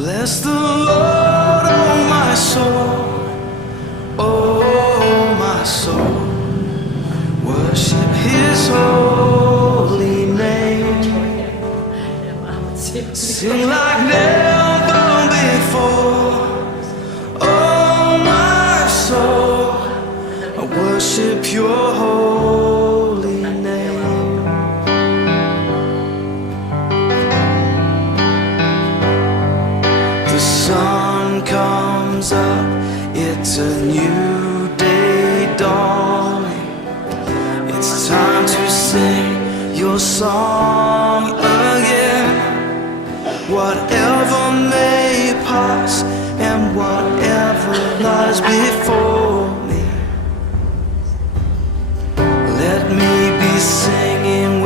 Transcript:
Bless the Lord, oh my soul, oh my soul. Worship His holy name. Sing like never before. Oh my soul, I worship Your holy name. The sun comes up, it's a new day dawning. It's time to sing Your song again. Whatever may pass and whatever lies before me, let me be singing